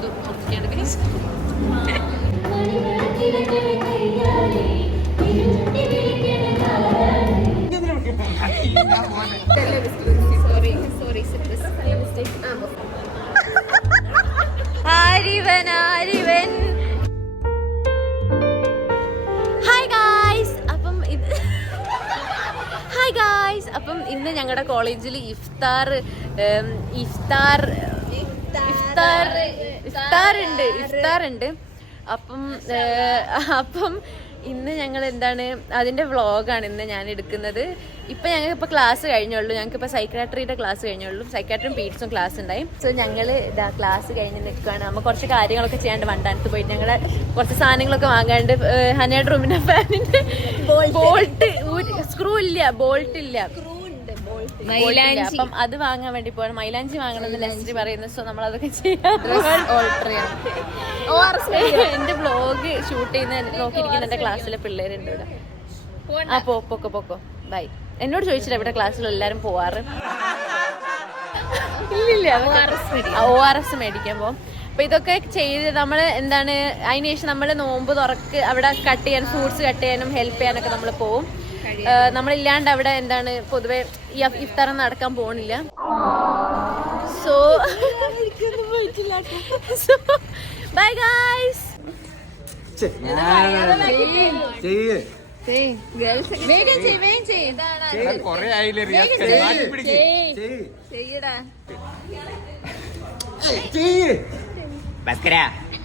അനന്തു ഓർത്തിക്കാണ്. ആരിവൻ ആരിവൻ. Hi guys. അപ്പം ഇന്ന് ഞങ്ങളുടെ കോളേജിൽ ഇഫ്താർ ഉണ്ട്. അപ്പം ഇന്ന് ഞങ്ങൾ എന്താണ് അതിൻ്റെ വ്ളോഗാണ് ഇന്ന് ഞാൻ എടുക്കുന്നത്. ഇപ്പം ഞങ്ങൾക്ക് ക്ലാസ് കഴിഞ്ഞുള്ളൂ. ഞങ്ങൾക്കിപ്പോൾ സൈക്കാട്രിയുടെ ക്ലാസ് കഴിഞ്ഞുള്ളൂ. സൈക്കാട്രിയും പീഡ്സും ക്ലാസ് ഉണ്ടായി. സോ ഞങ്ങൾ ഇതാ ക്ലാസ് കഴിഞ്ഞ് നിൽക്കുകയാണ്. നമ്മൾ കുറച്ച് കാര്യങ്ങളൊക്കെ ചെയ്യാണ്ട് വണ്ടാനത്ത് പോയിട്ട് ഞങ്ങൾ കുറച്ച് സാധനങ്ങളൊക്കെ വാങ്ങാണ്ട് ഹനയുടെ റൂമിൻ്റെ ഫാനിൻ്റെ ബോൾട്ട് സ്ക്രൂ ഇല്ല, ബോൾട്ട് ഇല്ല, അപ്പം അത് വാങ്ങാൻ വേണ്ടി പോകണം. മൈലാഞ്ചി വാങ്ങണമെന്ന് ലെസ്റ്റി പറയുന്നു. സോ നമ്മൾ അതൊക്കെ ചെയ്യാം. എന്റെ വ്ളോഗ് ഷൂട്ട് ചെയ്യുന്ന നോക്കിയിരിക്കുന്ന എന്റെ ക്ലാസ്സിലെ പിള്ളേരുണ്ട് ഇവിടെ. ആ പൊക്കോ ബൈ. എന്നോട് ചോദിച്ചിട്ട് ഇവിടെ ക്ലാസ്സിൽ എല്ലാരും പോവാറ്. ഇല്ലില്ല, ORS മേടിക്കാൻ പോകും. അപ്പൊ ഇതൊക്കെ ചെയ്ത് നമ്മൾ എന്താണ് അതിനുശേഷം നമ്മൾ നോമ്പ് തുറക്ക് അവിടെ കട്ട് ചെയ്യാൻ ഫ്രൂട്ട്സ് കട്ട് ചെയ്യാനും ഹെൽപ്പ് ചെയ്യാനൊക്കെ നമ്മൾ പോവും. നമ്മളില്ലാണ്ട് അവിടെ എന്താണ് പൊതുവെ ഇഫ്താർ നടക്കാൻ പോണില്ല. So bye guys.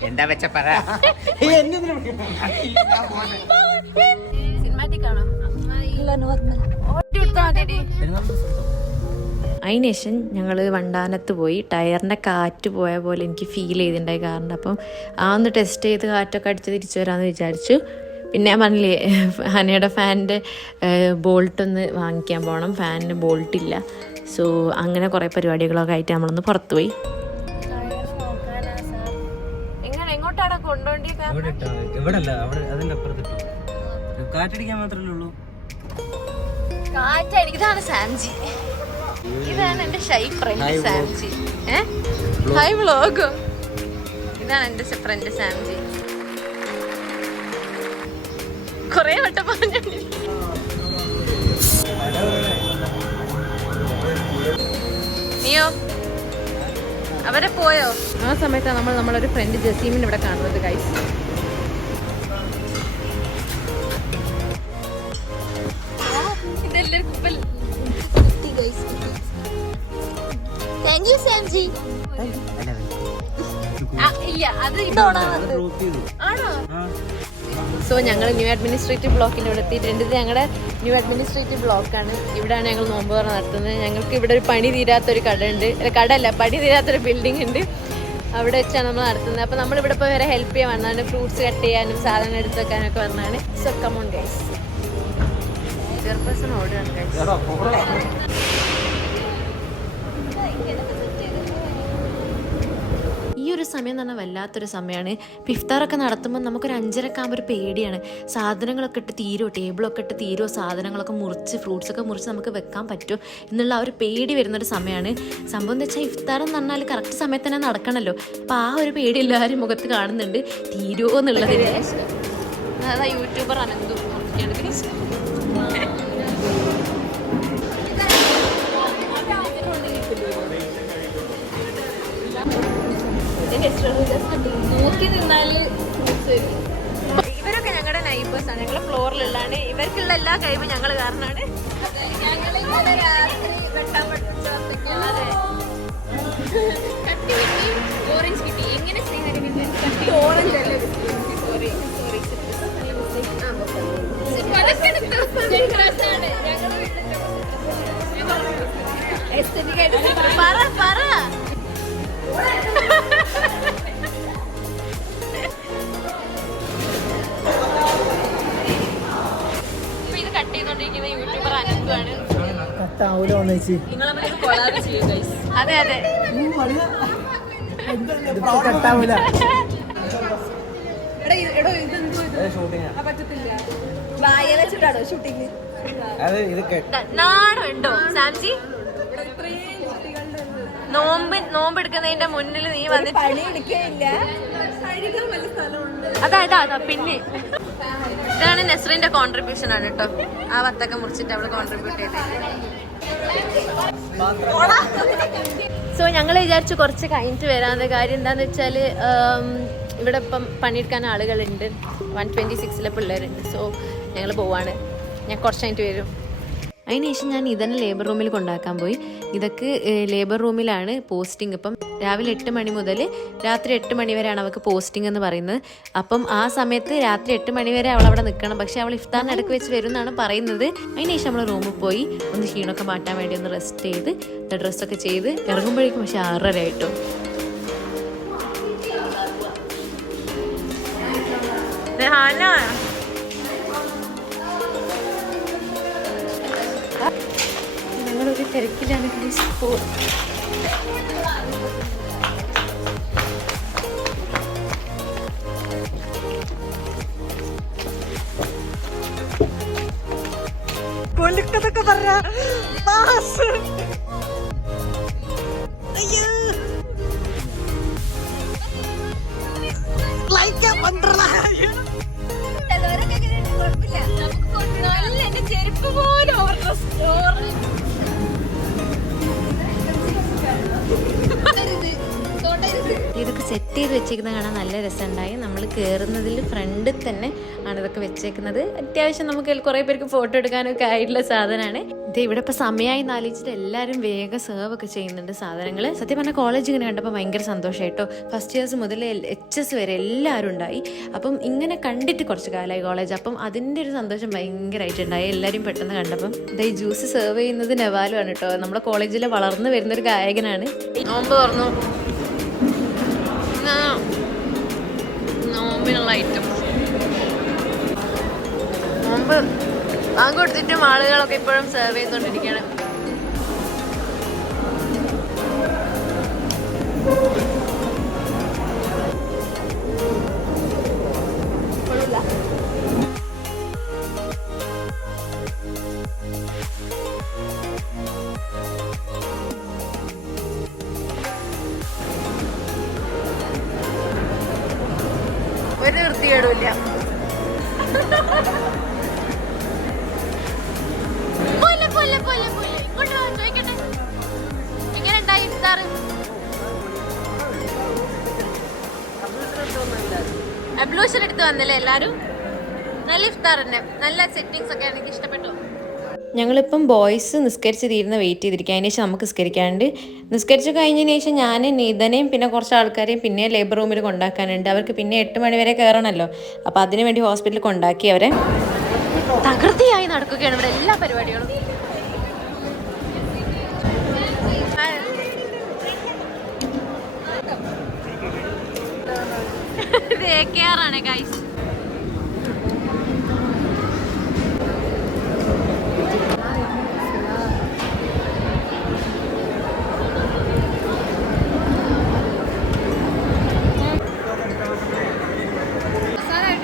എന്താ വെച്ച പറ. സിനിമാറ്റിക് ആണോ? അതിനുശേഷം ഞങ്ങൾ വണ്ടാനത്ത് പോയി. ടയറിൻ്റെ കാറ്റ് പോയ പോലെ എനിക്ക് ഫീൽ ചെയ്തിട്ടുണ്ടായി കാറിൻ്റെ. അപ്പം ആ ഒന്ന് ടെസ്റ്റ് ചെയ്ത് കാറ്റൊക്കെ അടിച്ച് തിരിച്ചു വരാമെന്ന് വിചാരിച്ചു. പിന്നെ ഞാൻ പറഞ്ഞില്ലേ ഹനയുടെ ഫാനിൻ്റെ ബോൾട്ടൊന്ന് വാങ്ങിക്കാൻ പോകണം. ഫാനിന് ബോൾട്ടില്ല. സോ അങ്ങനെ കുറേ പരിപാടികളൊക്കെ ആയിട്ട് നമ്മളൊന്ന് പുറത്തു പോയി. എങ്ങോട്ടാണ് കൊണ്ടുപോകേണ്ടത്? കാറ്റടിക്കാൻ മാത്രമല്ലേ ഉള്ളൂ. ഇതാണ് സാംജി. ഇതാണ് എന്റെ shy friend Samji. Hi vlog. ഇതാണ് എന്റെ ഫ്രണ്ട് സാംജി. കൊറേ വട്ടം പറഞ്ഞു. നീയോ അവരെ പോയോ? ആ സമയത്താണ് നമ്മളൊരു ഫ്രണ്ട് ജസീമിന് ഇവിടെ കാണുന്നത് guys. Thank you, Samji. So ഞങ്ങൾ ന്യൂ അഡ്മിനിസ്ട്രേറ്റീവ് ബ്ലോക്കിൻ്റെ ഇവിടെ എത്തിയിട്ടുണ്ട്. ഇത് ഞങ്ങളുടെ ന്യൂ അഡ്മിനിസ്ട്രേറ്റീവ് ബ്ലോക്കാണ്. ഇവിടെയാണ് ഞങ്ങൾ നോമ്പ് തുറ നടത്തുന്നത്. ഞങ്ങൾക്ക് ഇവിടെ ഒരു പണി തീരാത്തൊരു പണി തീരാത്തൊരു ബിൽഡിംഗ് ഉണ്ട്. അവിടെ വെച്ചാണ് നമ്മൾ നടത്തുന്നത്. അപ്പോൾ നമ്മളിവിടെ ഇപ്പോൾ വരെ ഹെൽപ്പ് ചെയ്യാൻ വന്നതാണ്. ഫ്രൂട്ട്സ് കട്ട് ചെയ്യാനും സാധനങ്ങൾ എടുത്ത് വെക്കാനൊക്കെ വന്നതാണ്. So come on guys. Chairperson ഓടുകയാണ് ഗൈസ്. ഈ ഒരു സമയം എന്ന് പറഞ്ഞാൽ വല്ലാത്തൊരു സമയമാണ്. ഇഫ്താറൊക്കെ നടത്തുമ്പോൾ നമുക്കൊരു 5:30 ആകുമ്പോൾ ഒരു പേടിയാണ്. സാധനങ്ങളൊക്കെ ഇട്ട് തീരുമോ, ടേബിളൊക്കെ ഇട്ട് തീരുമോ, സാധനങ്ങളൊക്കെ മുറിച്ച് ഫ്രൂട്ട്സൊക്കെ മുറിച്ച് നമുക്ക് വെക്കാൻ പറ്റുമോ എന്നുള്ള ആ ഒരു പേടി വരുന്നൊരു സമയമാണ്. സംഭവം എന്ന് വെച്ചാൽ ഇഫ്താർ എന്ന് പറഞ്ഞാൽ കറക്റ്റ് സമയത്ത് തന്നെ നടക്കണമല്ലോ. അപ്പോൾ ആ ഒരു പേടി എല്ലാവരും മുഖത്ത് കാണുന്നുണ്ട്, തീരുമോ എന്നുള്ളതിന്. അതാ യൂട്യൂബർ അനന്തു നോക്കി നിന്നാല്. ഇവരൊക്കെ ഞങ്ങളുടെ നൈബേഴ്സാണ്. ഞങ്ങളുടെ ഫ്ലോറിലുള്ളതാണ്. ഇവർക്കുള്ള എല്ലാ കഴിവും ഞങ്ങൾ കാരണമാണ്. ഓറഞ്ച് കിട്ടി. എങ്ങനെ ഓറഞ്ച് അല്ലേ? പറ ഇത് കട്ട് ചെയ്തോണ്ടിരിക്കുന്ന യൂട്യൂബർ അനന്തുമാണ്. അതെ നാടോ ഉണ്ടോ സാംജി? നോമ്പ് എടുക്കുന്നതിന്റെ മുന്നിൽ നീ വന്നിട്ട് അതാ പിന്നെ ഇതാണ് നെസ്രിന്റെ കോൺട്രിബ്യൂഷൻ ആണ് കേട്ടോ. ആ വത്തൊക്കെ മുറിച്ചിട്ട് അവള് കോൺട്രിബ്യൂട്ട് ചെയ്തത്. സോ ഞങ്ങൾ വിചാരിച്ചു കുറച്ച് കഴിഞ്ഞിട്ട് വരാന്ന്. കാര്യം എന്താന്ന് വെച്ചാൽ ഇവിടെ ഇപ്പം പണിയെടുക്കാൻ ആളുകളുണ്ട്. 126 പിള്ളേരുണ്ട്. സോ ഞങ്ങൾ പോവാണ്. ഞാൻ കുറച്ച് കഴിഞ്ഞിട്ട് വരും. അതിനുശേഷം ഞാൻ ഇതന്നെ ലേബർ റൂമിൽ കൊണ്ടാക്കാൻ പോയി. ഇതൊക്കെ ലേബർ റൂമിലാണ് പോസ്റ്റിംഗ്. ഇപ്പം രാവിലെ 8 മണി മുതൽ രാത്രി 8 മണി വരെയാണ് അവൾക്ക് പോസ്റ്റിംഗ് എന്ന് പറയുന്നത്. അപ്പം ആ സമയത്ത് രാത്രി 8 മണി വരെ അവൾ അവിടെ നിൽക്കണം. പക്ഷെ അവൾ ഇഫ്താറിന് ഇടയ്ക്ക് വെച്ച് വരും എന്നാണ് പറയുന്നത്. അതിനുശേഷം നമ്മൾ റൂമിൽ പോയി ഒന്ന് ക്ഷീണമൊക്കെ മാറ്റാൻ വേണ്ടി ഒന്ന് റെസ്റ്റ് ചെയ്ത് ഡ്രസ്സൊക്കെ ചെയ്ത് ഇറങ്ങുമ്പോഴേക്കും പക്ഷെ 6:30 ആയിട്ടും. ഞങ്ങളൊരു തിരക്കിലാണ്. കൊല്ലിക്കതൊക്കെ പറഞ്ഞ ചെരുപ്പ് പോലും ഇതൊക്കെ സെറ്റ് ചെയ്ത് വെച്ചേക്കുന്നത് കാണാൻ നല്ല രസമുണ്ടായി. നമ്മൾ കയറുന്നതിൽ ഫ്രണ്ടിൽ തന്നെ ആണ് ഇതൊക്കെ വെച്ചേക്കുന്നത്. അത്യാവശ്യം നമുക്ക് കുറേ പേർക്ക് ഫോട്ടോ എടുക്കാനൊക്കെ ആയിട്ടുള്ള സാധനമാണ് ഇത്. ഇവിടെ ഇപ്പോൾ സമയമായി നാലിച്ചിട്ട് എല്ലാവരും വേഗം സെർവ് ഒക്കെ ചെയ്യുന്നുണ്ട് സാധനങ്ങൾ. സത്യം പറഞ്ഞാൽ കോളേജ് ഇങ്ങനെ കണ്ടപ്പോൾ ഭയങ്കര സന്തോഷമായിട്ടോ. ഫസ്റ്റ് ഇയേഴ്സ് മുതൽ HS വരെ എല്ലാവരും ഉണ്ടായി. അപ്പം ഇങ്ങനെ കണ്ടിട്ട് കുറച്ച് കാലമായി കോളേജ്. അപ്പം അതിൻ്റെ ഒരു സന്തോഷം ഭയങ്കരമായിട്ടുണ്ടായി എല്ലാവരും പെട്ടെന്ന് കണ്ടപ്പം. ഈ ജ്യൂസ് സെർവ് ചെയ്യുന്നത് നവാലു ആണ് കേട്ടോ. നമ്മുടെ കോളേജിൽ വളർന്നു വരുന്നൊരു ഗായകനാണ്. നോമ്പ് തുറന്നു. നോമ്പിനുള്ള ഐറ്റംസ് നോമ്പ് ബാങ്ക് കൊടുത്തിട്ടും ആളുകളൊക്കെ ഇപ്പോഴും സെർവ് ചെയ്തുകൊണ്ടിരിക്കുകയാണ്. ഒരു വൃത്തികേടുമില്ല. എങ്ങനെ ഉണ്ടായി ഇഫ്താർ? അബ്ലൂഷൻ എടുത്ത് വന്നല്ലേ എല്ലാരും? നല്ല ഇഫ്താർ തന്നെ, നല്ല സെറ്റിങ്സ് ഒക്കെ എനിക്ക് ഇഷ്ടപ്പെട്ടു. ഞങ്ങളിപ്പം ബോയ്സ് നിസ്കരിച്ച് തീരുന്ന വെയിറ്റ് ചെയ്തിരിക്കുക. അതിന് ശേഷം നമുക്ക് നിസ്കരിക്കാനുണ്ട്. നിസ്കരിച്ച് കഴിഞ്ഞതിന് ശേഷം ഞാൻ നീതനെയും പിന്നെ കുറച്ച് ആൾക്കാരെയും പിന്നെ ലേബർ റൂമിൽ കൊണ്ടാക്കാനുണ്ട്. അവർക്ക് പിന്നെ 8 മണി വരെ കയറണമല്ലോ. അപ്പോൾ അതിനു വേണ്ടി ഹോസ്പിറ്റലിൽ കൊണ്ടാക്കി അവരെ. തകൃതിയായി നടക്കുകയാണ് ഇവിടെ എല്ലാ പരിപാടികളും. ഇത് AKR ആണ് ഗൈസ്.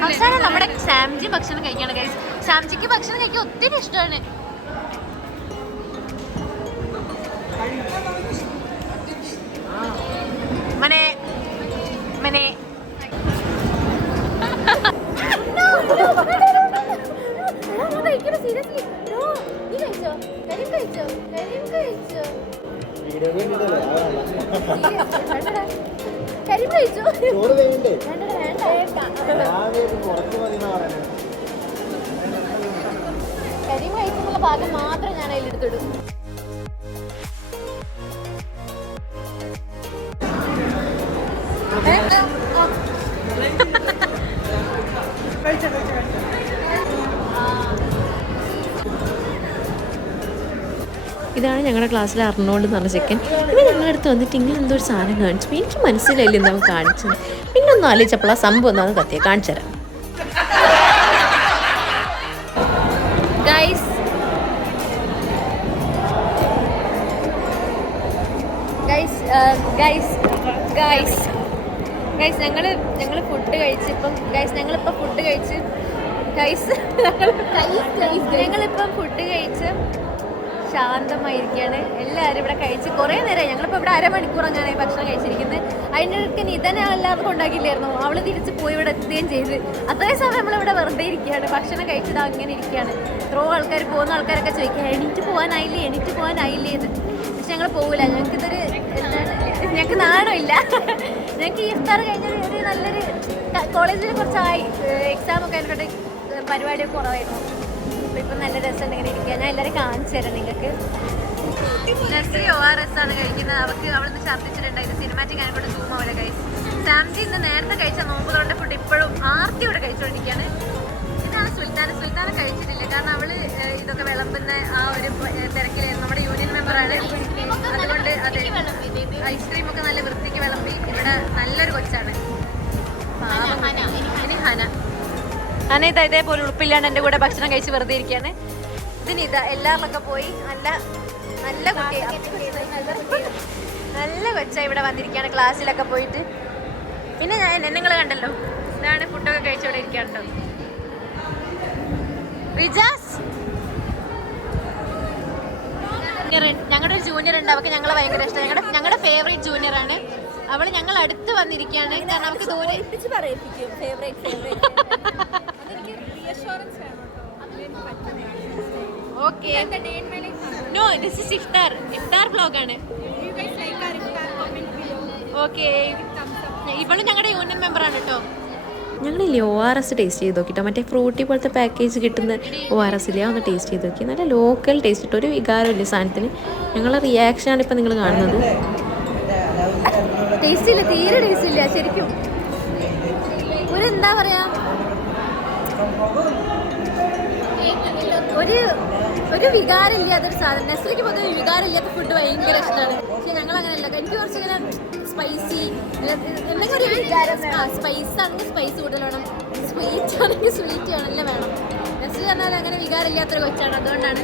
അവസാനം നമ്മുടെ സാംജി ഭക്ഷണം കഴിക്കാണ് ഗൈസ്. സാംജിക്ക് ഭക്ഷണം കഴിക്കാൻ ഒത്തിരി ഇഷ്ടമാണ്. മനെ മനെ കരിമ കഴിച്ചെന്നുള്ള ഭാഗം മാത്രം ഞാൻ അതിലെടുത്തിടും. ഇതാണ് ഞങ്ങളുടെ ക്ലാസ്സിലെ അർണോൾഡ് എന്ന് പറഞ്ഞ ചെക്കൻ. ഇവൻ ഞങ്ങളുടെ അടുത്ത് വന്നിട്ട് ഇങ്ങനെ എന്തോ ഒരു സാധനം കാണിച്ചു. എനിക്ക് മനസ്സിലായില്ല എന്താ കാണിച്ചത്. പിന്നെ ഒന്ന് ആലോചിച്ചപ്പോൾ ആ സംഭവം ഒന്നാണ് കത്തിയെ കാണിച്ചു തരാം. ഗൈസ് ഗൈസ് ഗൈസ് ഗൈസ് ഞങ്ങൾ ഫുഡ് കഴിച്ചിപ്പം ഞങ്ങളിപ്പോൾ ഫുഡ് കഴിച്ച് ഞങ്ങളിപ്പം ഫുഡ് കഴിച്ച് ശാന്തമായിരിക്കുകയാണ്. എല്ലാവരും ഇവിടെ കഴിച്ച് കുറേ നേരമായി. ഞങ്ങളിപ്പോൾ ഇവിടെ അരമണിക്കൂർ അങ്ങനെ ഭക്ഷണം കഴിച്ചിരിക്കുന്നത്. അതിൻ്റെ ഇടയ്ക്ക് നിതനെ അല്ലാതെ കൊണ്ടാക്കിയില്ലായിരുന്നു. അവൾ തിരിച്ച് പോയി ഇവിടെ എത്തുകയും ചെയ്ത്. അത്രയും സമയം നമ്മളിവിടെ വെറുതെ ഇരിക്കുകയാണ്. ഭക്ഷണം കഴിച്ചത് അങ്ങനെ ഇരിക്കുകയാണ്. എത്രയോ ആൾക്കാർ പോകുന്ന ആൾക്കാരൊക്കെ ചോദിക്കുക എണീറ്റ് പോകാനായില്ലേ എന്ന്. പക്ഷെ ഞങ്ങൾ പോകില്ല. ഞങ്ങൾക്കിതൊരു ഞങ്ങൾക്ക് നാണമില്ല. ഞങ്ങൾക്ക് ഈ ഇഫ്താർ കഴിഞ്ഞൊരു നല്ലൊരു കോളേജിൽ കുറച്ചായി എക്സാമൊക്കെ അതിനോട്ട് പരിപാടിയൊക്കെ കുറവായിരുന്നു. അപ്പോൾ ഇപ്പം നല്ല രസമുണ്ട് ഇങ്ങനെ ഇരിക്കുക. ഞാൻ എല്ലാവരും കാണിച്ചു തരാം നിങ്ങൾക്ക്. നസ്രി ORS ആണ് കഴിക്കുന്നത്. അവൾക്ക് അവിടുന്ന് ഛർദ്ദിച്ചിട്ടുണ്ടായിരുന്നു. സിനിമാറ്റിക് അതിനെക്കൊണ്ട് സൂം ആവില്ല കഴിച്ചു. സാംജി ഇന്ന് നേരത്തെ കഴിച്ച നോമ്പുകളുടെ ഫുഡ് ഇപ്പോഴും ആർത്തിയോടെ കഴിച്ചുകൊണ്ടിരിക്കുകയാണ്. ഇതാണ് സുൽത്താനെ കഴിച്ചിട്ടില്ല. കാരണം അവള് ഇതൊക്കെ വിളമ്പുന്ന ആ ഒരു തിരക്കിലായിരുന്നു. നമ്മുടെ യൂണിയൻ മെമ്പറാണ്. അതുകൊണ്ട് അതെ ഐസ്ക്രീം ഒക്കെ നല്ല വൃത്തിക്ക് വിളമ്പി. ഇവിടെ നല്ലൊരു കൊച്ചാണ്. ഇനി ഹന ഇതേപോലെ ഉടുപ്പില്ലാണ്ട് എൻ്റെ കൂടെ ഭക്ഷണം കഴിച്ച് വെറുതെ ഇരിക്കുകയാണ്. ഇതിനിതാ എല്ലാവരിലൊക്കെ പോയി നല്ല കുട്ടിയാണ്. നല്ല കൊച്ചായി ഇവിടെ വന്നിരിക്കുകയാണ് ക്ലാസ്സിലൊക്കെ പോയിട്ട്. പിന്നെ നിങ്ങൾ കണ്ടല്ലോ, ഇതാണ് ഫുഡൊക്കെ കഴിച്ചിവിടെ ഇരിക്കാനുണ്ടോ. റിജാസ് ഞങ്ങളുടെ ഒരു ജൂനിയർ ഉണ്ട്. അവൾക്ക് ഞങ്ങളെ ഭയങ്കര ഇഷ്ടം. ഞങ്ങളുടെ ഫേവറേറ്റ് ജൂനിയറാണ് അവൾ. ഞങ്ങൾ അടുത്ത് വന്നിരിക്കുകയാണ്. കാരണം അവൾക്ക് ദൂരെ okay. No, this is iftar വ്ലോഗാണ്. ഓക്കെ, ഇവളും ഞങ്ങളുടെ യൂണിയൻ മെമ്പറാണ് കേട്ടോ. ഞങ്ങളില്ലേ ORS ടേസ്റ്റ് ചെയ്ത് നോക്കിട്ടോ. മറ്റേ ഫ്രൂട്ടി പോലത്തെ പാക്കേജ് കിട്ടുന്ന ORS ഇല്ലേ, ഒന്ന് ടേസ്റ്റ് ചെയ്ത് നോക്കി. നല്ല ലോക്കൽ ടേസ്റ്റ് കിട്ടും. ഒരു വികാരമില്ല സാധനത്തിന്. ഞങ്ങളുടെ റിയാക്ഷനാണ് ഇപ്പം നിങ്ങൾ കാണുന്നത്. ടേസ്റ്റ് ഇല്ല, തീരെ ടേസ്റ്റ് ഇല്ല ശരിക്കും. ഒരു എന്താ പറയാ, ഒരു വികാരമില്ലാത്തൊരു സാധനം. നെസ്ലിക്ക് പൊതുവെ വികാരമില്ലാത്ത ഫുഡ് ഭയങ്കര ഇഷ്ടമാണ്. പക്ഷെ ഞങ്ങൾ അങ്ങനെയല്ല. എനിക്ക് കുറച്ച് ഇങ്ങനെ സ്പൈസി എന്തെങ്കിലും ഒരു വികാരം. സ്പൈസ് ആണെങ്കിൽ സ്പൈസ് കൂടുതൽ വേണം, സ്വീറ്റ് ആണെങ്കിൽ സ്വീറ്റ് എല്ലാം വേണം. നെസ്ലി പറഞ്ഞാൽ അങ്ങനെ വികാരമില്ലാത്തൊരു കൊച്ചാണ്. അതുകൊണ്ടാണ്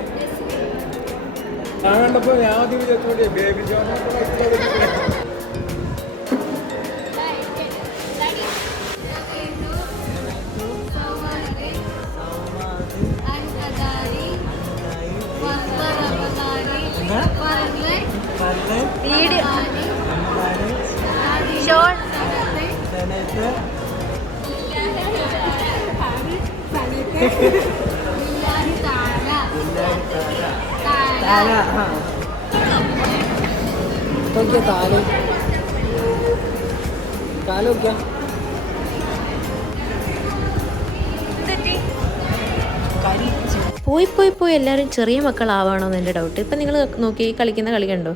പോയി എല്ലാവരും ചെറിയ മക്കളാവാണോ എന്ന് എൻ്റെ ഡൗട്ട്. ഇപ്പം നിങ്ങൾ നോക്കി കളിക്കുന്ന കളി കണ്ടോ,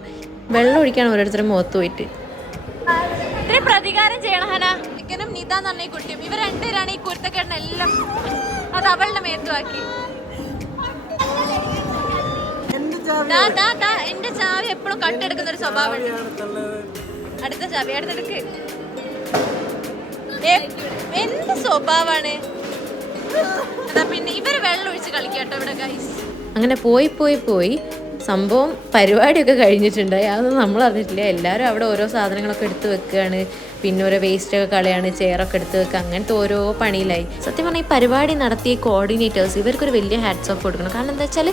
വെള്ളം ഒഴിക്കാണ് ഓരോരുത്തരും മുഖത്ത് പോയിട്ട്. പ്രതികാരം ചെയ്യണം ഹന. ചിക്കനും നിത എന്ന് പറഞ്ഞ ഈ കുട്ടിയും ഇവർ രണ്ടുപേരാണ് ഈ കുരുത്തക്കേടിനെല്ലാം അത് അവളുടെ മേത്തുവാക്കി. എന്റെ ചാവി എപ്പോഴും കട്ടെടുക്കുന്ന ഒരു സ്വഭാവമുണ്ട്. അടുത്ത ചാവി അടുത്തെടുക്ക്. എന്ത് സ്വഭാവമാണ്. അതാ പിന്നെ ഇവര് വെള്ളം ഒഴിച്ച് കളിക്കാട്ടോ ഇവിടെ ഗൈസ്. അങ്ങനെ പോയി സംഭവം പരിപാടിയൊക്കെ കഴിഞ്ഞിട്ടുണ്ടായി. അതൊന്നും നമ്മൾ അറിഞ്ഞിട്ടില്ല. എല്ലാവരും അവിടെ ഓരോ സാധനങ്ങളൊക്കെ എടുത്ത് വെക്കുകയാണ്. പിന്നെ ഓരോ വേസ്റ്റൊക്കെ കളയാണ്, ചെയറൊക്കെ എടുത്ത് വെക്കുക. അങ്ങനത്തെ ഓരോ പണിയിലായി. സത്യം പറഞ്ഞാൽ ഈ പരിപാടി നടത്തിയ കോർഡിനേറ്റേഴ്സ് ഇവർക്കൊരു വലിയ ഹാറ്റ്സ് ഓഫ് കൊടുക്കണം. കാരണം എന്താ വെച്ചാൽ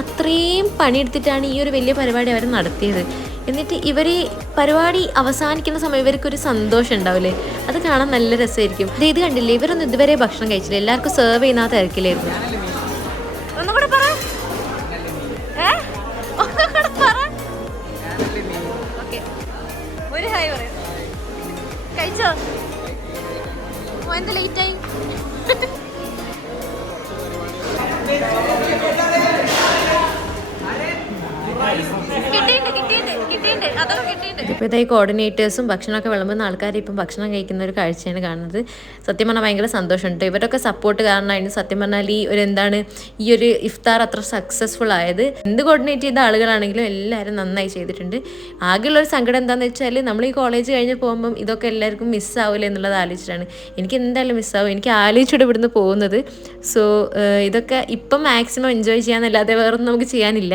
അത്രയും പണിയെടുത്തിട്ടാണ് ഈ ഒരു വലിയ പരിപാടി അവർ നടത്തിയത്. എന്നിട്ട് ഇവർ പരിപാടി അവസാനിക്കുന്ന സമയം ഇവർക്കൊരു സന്തോഷം ഉണ്ടാവില്ലേ, അത് കാണാൻ നല്ല രസമായിരിക്കും. ഇത് കണ്ടില്ലേ, ഇവരൊന്നും ഇതുവരെ ഭക്ഷണം കഴിച്ചില്ല. എല്ലാവർക്കും സെർവ് ചെയ്യുന്ന തിരക്കിലായിരുന്നു. ഒന്നുകൂടെ പറ. ഒരു ഹായ് പറയാം. കഴിച്ചോ? എന്താ ലേറ്റായി? ഇപ്പോൾ ഇതായി കോർഡിനേറ്റേഴ്സും ഭക്ഷണമൊക്കെ വിളമ്പുന്ന ആൾക്കാർ ഇപ്പം ഭക്ഷണം കഴിക്കുന്ന ഒരു കാഴ്ചയാണ് കാണുന്നത്. സത്യം പറഞ്ഞാൽ ഭയങ്കര സന്തോഷമുണ്ട്. ഇവരൊക്കെ സപ്പോർട്ട് കാരണമായിരുന്നു സത്യം പറഞ്ഞാൽ ഈ ഒരു ഇഫ്താർ അത്ര സക്സസ്ഫുൾ ആയത്. എന്ത് കോർഡിനേറ്റ് ചെയ്ത ആളുകളാണെങ്കിലും എല്ലാവരും നന്നായി ചെയ്തിട്ടുണ്ട്. ആകെയുള്ളൊരു സങ്കടം എന്താണെന്ന് വെച്ചാൽ നമ്മൾ ഈ കോളേജ് കഴിഞ്ഞ് പോകുമ്പം ഇതൊക്കെ എല്ലാവർക്കും മിസ്സാവില്ല എന്നുള്ളത് ആലോചിച്ചിട്ടാണ്. എനിക്ക് എന്തായാലും മിസ്സാവും. എനിക്ക് ആലോചിച്ചിട്ട് ഇവിടുന്ന് പോകുന്നത്. സോ ഇതൊക്കെ ഇപ്പം മാക്സിമം എൻജോയ് ചെയ്യാന്നല്ലാതെ വേറൊന്നും നമുക്ക് ചെയ്യാനില്ല.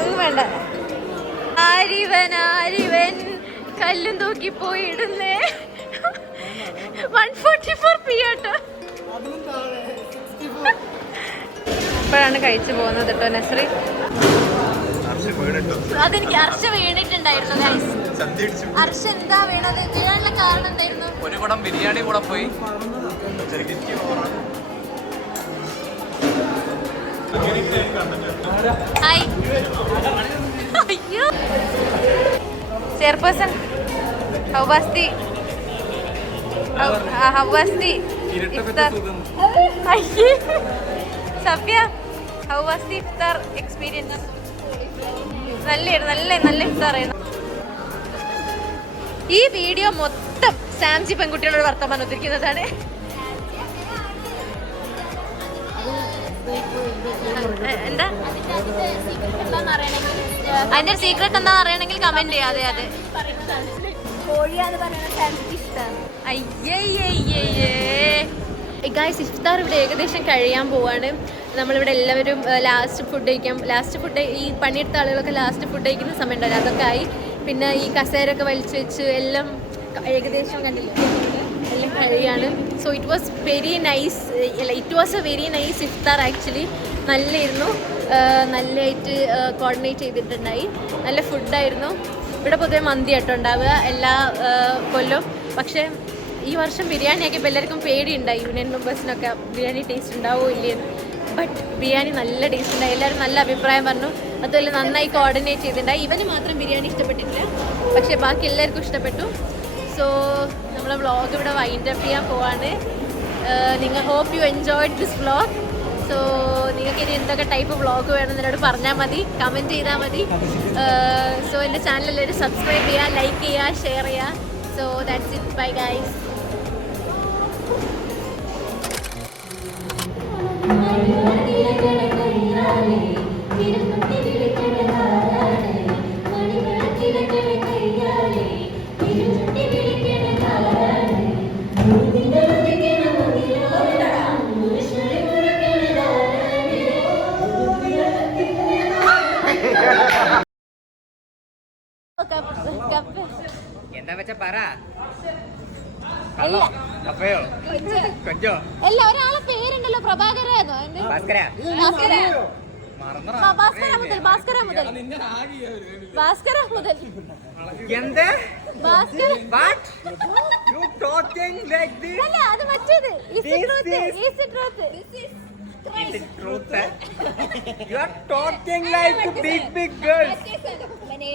ഒന്നും വേണ്ട. കല്ലും തൂക്കി പോയി ഇടുന്നേ. 144p ആട്ടോ. ഇപ്പോഴാണ് കഴിച്ചു പോകുന്നത് കേട്ടോ നസ്രി. അതെനിക്ക് അർഷ വീണിട്ടുണ്ടായിരുന്നു ഗൈസ്. അർഷ എന്താ വീണത്? വീഴാനുള്ള കാരണം എന്തായിരുന്നു? ഒരു കുടം ബിരിയാണി കൂടെ പോയി. ഹായ്. അയ്യോ chairperson how was the iftar? അയ്യേ സഫ്യ how was the iftar experience? നല്ല ഇഫ്താർ ആയിരുന്നു. ഈ വീഡിയോ മൊത്തം സാംജി പെൺകുട്ടികളോട് വർത്തമാനം ഉദ്ധരിക്കുന്നതാണ്. എന്താ അതിന്റെ സീക്രട്ട് എന്താ അറിയണമെങ്കിൽ കമന്റ് ചെയ്യാം. അതെ അതെ ഗൈസ് ഇഫ്താർ ഇവിടെ ഏകദേശം കഴിയാൻ പോവാണ്. നമ്മളിവിടെ എല്ലാവരും ലാസ്റ്റ് ഫുഡ് ഈ പണിയെടുത്ത ആളുകളൊക്കെ ലാസ്റ്റ് ഫുഡ് കഴിക്കുന്ന സമയം ഉണ്ടാവില്ല, അതൊക്കെ ആയി. പിന്നെ ഈ കസേരൊക്കെ വലിച്ചു വെച്ച് എല്ലാം ഏകദേശം കണ്ടില്ല എല്ലാം കഴിയാണ്. So it was a very nice iftar actually. നല്ലായിരുന്നു, നല്ലതായിട്ട് കോർഡിനേറ്റ് ചെയ്തിട്ടുണ്ടായി. നല്ല ഫുഡായിരുന്നു. ഇവിടെ പൊതുവെ മന്തി ആട്ടോ ഉണ്ടാവുക എല്ലാ കൊല്ലവും. പക്ഷേ ഈ വർഷം ബിരിയാണി ആക്കിയപ്പോൾ എല്ലാവർക്കും പേടിയുണ്ടായി, യൂണിയൻ മെമ്പേഴ്സിനൊക്കെ ബിരിയാണി ടേസ്റ്റ് ഉണ്ടാവോ ഇല്ലേന്ന്. ബട്ട് ബിരിയാണി നല്ല ടേസ്റ്റ് ഉണ്ടായി. എല്ലാവരും നല്ല അഭിപ്രായം പറഞ്ഞു. അതുപോലെ നന്നായി കോർഡിനേറ്റ് ചെയ്തിട്ടുണ്ടായി. ഇവന് മാത്രം ബിരിയാണി ഇഷ്ടപ്പെട്ടിട്ടില്ല, പക്ഷേ ബാക്കി എല്ലാവർക്കും ഇഷ്ടപ്പെട്ടു. സോ നമ്മളെ വ്ളോഗ് ഇവിടെ വൈൻഡ് അപ്പ് ചെയ്യാൻ പോവാണ്. നിങ്ങൾ hope you enjoyed this vlog. So നിങ്ങൾക്ക് ഇനി എന്തൊക്കെ ടൈപ്പ് വ്ളോഗ് വേണം എന്നോട് പറഞ്ഞാൽ മതി, കമൻറ്റ് ചെയ്താൽ മതി. സോ എൻ്റെ ചാനൽ എല്ലാവരും സബ്സ്ക്രൈബ് ചെയ്യുക, ലൈക്ക് ചെയ്യുക, ഷെയർ ചെയ്യുക. So that's it. Bye guys. എന്താ വെച്ച പറ. അപ്പയോ കൊഞ്ചോ അല്ല, ഒരാളെ പേരുണ്ടല്ലോ, പ്രഭാകരായിരുന്നോ? ഭാസ്കര മുതൽ എന്ത് അല്ല, അത് മറ്റേത് Is it truth? You are talking like big girls. Mane.